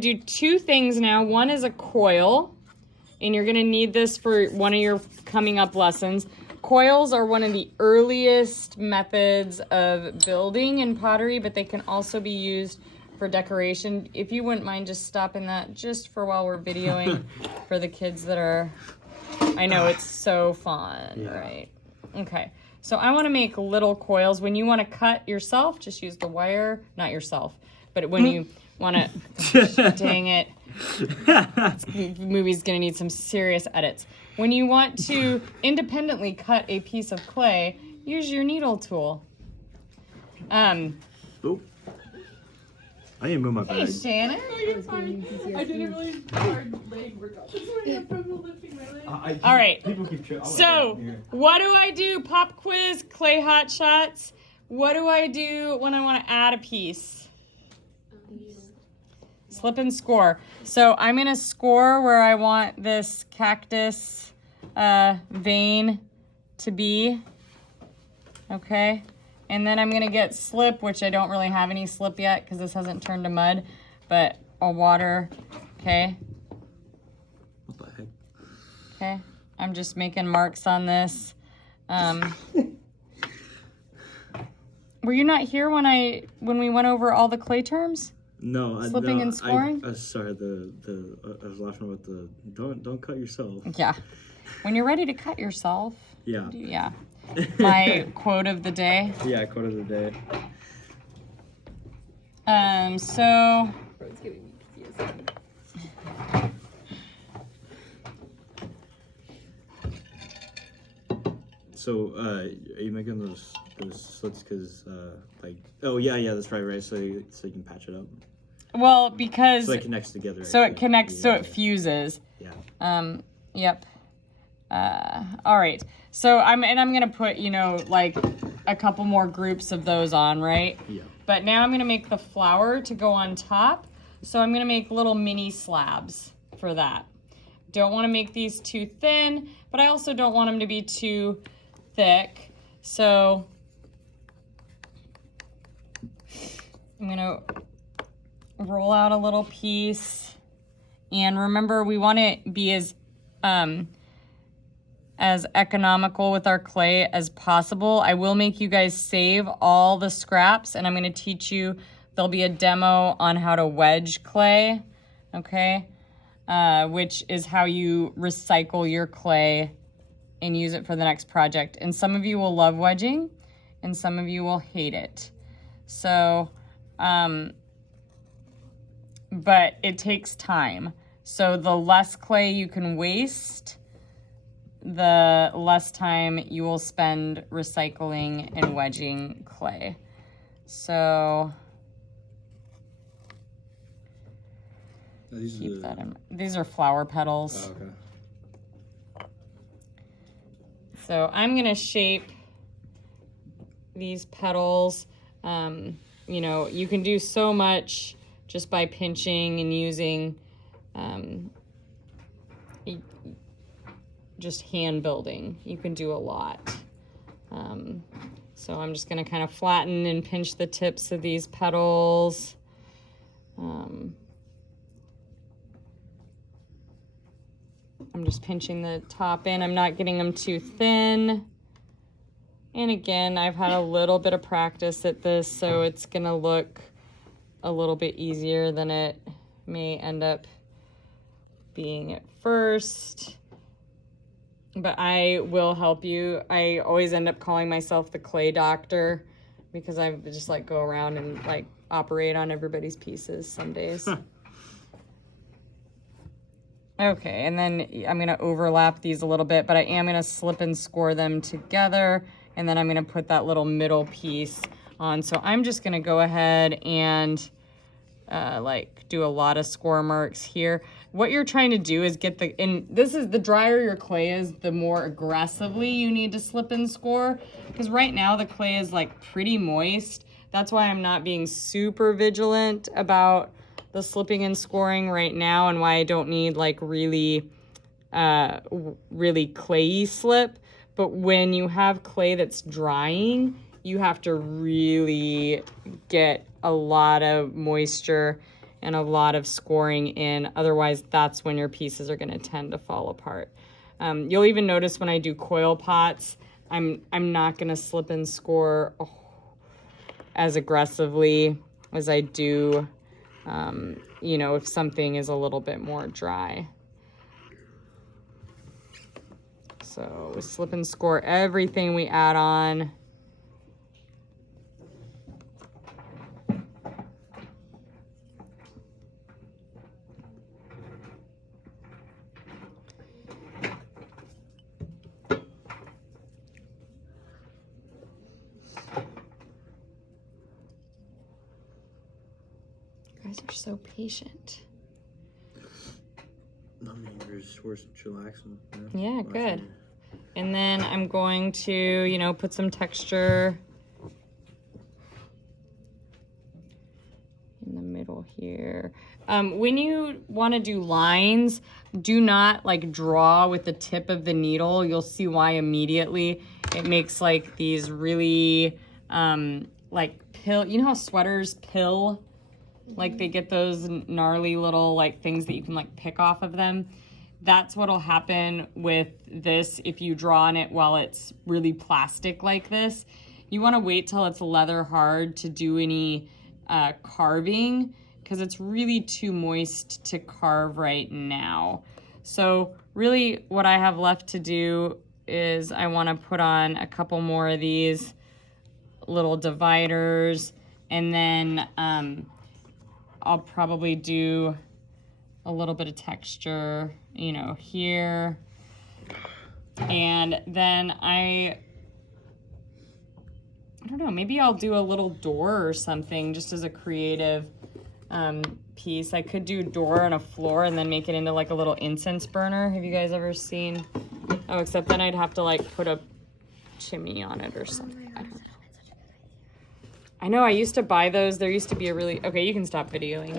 Do two things now. One is a coil, and you're gonna need this for one of your coming up lessons. Coils are one of the earliest methods of building in pottery, but they can also be used for decoration. If you wouldn't mind just stopping that just for while we're videoing for the kids that are, I know it's so fun, right? Okay, so I wanna make little coils. When you wanna cut yourself, just use the wire, not yourself, but when you wanna, dang it. This movie's gonna need some serious edits. When you want to independently cut a piece of clay, use your needle tool. Oop. I need to move my bag. Hey, Shannon. No, you're fine. I did a really hard leg workout. That's why I have trouble lifting my leg. All right. People keep So, what do I do? Pop quiz, clay hot shots. What do I do when I want to add a piece? Slip and score. So I'm gonna score where I want this cactus vein to be. Okay. And then I'm gonna get slip, which I don't really have any slip yet because this hasn't turned to mud, but a water. Okay. What the heck? Okay. I'm just making marks on this. Were you not here when we went over all the clay terms? No, Slipping and scoring? Sorry, I was laughing about the don't cut yourself. Yeah. When you're ready to cut yourself. Yeah. Yeah. My quote of the day. Yeah, quote of the day. So It's giving me PTSD. So, are you making those slits because, like, oh yeah, that's right, so you can patch it up. well, because So it connects together. so it actually. connects, so Yeah, it fuses. Yeah. Yep. All right. So I'm gonna put, like a couple more groups of those on, right? Yeah. But now I'm gonna make the flour to go on top. So I'm gonna make little mini slabs for that. Don't want to make these too thin, but I also don't want them to be too thick. So I'm gonna roll out a little piece. And remember, we want to be as economical with our clay as possible. I will make you guys save all the scraps, and I'm going to teach you, there'll be a demo on how to wedge clay, okay? Which is how you recycle your clay and use it for the next project. And some of you will love wedging, and some of you will hate it. So, but it takes time. So the less clay you can waste, the less time you will spend recycling and wedging clay. So keep that in mind. These are flower petals. Oh, okay. So I'm gonna shape these petals. You can do so much just by pinching and using just hand building. You can do a lot. So I'm just gonna kind of flatten and pinch the tips of these petals. I'm just pinching the top in. I'm not getting them too thin. And again, I've had a little bit of practice at this, so it's gonna look a little bit easier than it may end up being at first. But I will help you. I always end up calling myself the clay doctor because I just like go around and like operate on everybody's pieces some days. Okay, and then I'm gonna overlap these a little bit, but I am gonna slip and score them together, and then I'm gonna put that little middle piece on. So I'm just gonna go ahead and like do a lot of score marks here. What you're trying to do is get and this is, the drier your clay is, the more aggressively you need to slip and score, because right now the clay is like pretty moist. That's why I'm not being super vigilant about the slipping and scoring right now, and why I don't need like really clayey slip. But when you have clay that's drying, you have to really get a lot of moisture and a lot of scoring in. Otherwise, that's when your pieces are going to tend to fall apart. You'll even notice when I do coil pots, I'm not going to slip and score as aggressively as I do, you know, if something is a little bit more dry. So we slip and score everything we add on. You guys are so patient. I mean, we're chillaxing. Yeah, good. And then I'm going to, you know, put some texture in the middle here. When you want to do lines, do not like draw with the tip of the needle. You'll see why immediately. It makes like these really like pill, you know how sweaters pill? Like they get those gnarly little like things that you can like pick off of them. That's what'll happen with this if you draw on it while it's really plastic like this. You want to wait till it's leather hard to do any carving because it's really too moist to carve right now. So really what I have left to do is I want to put on a couple more of these little dividers, and then I'll probably do a little bit of texture, you know, here. And then I don't know, maybe I'll do a little door or something just as a creative piece. I could do door on a floor and then make it into like a little incense burner. Have you guys ever seen? Oh, except then I'd have to like put a chimney on it or something. I don't know. I know I used to buy those. There used to be a really, okay, you can stop videoing.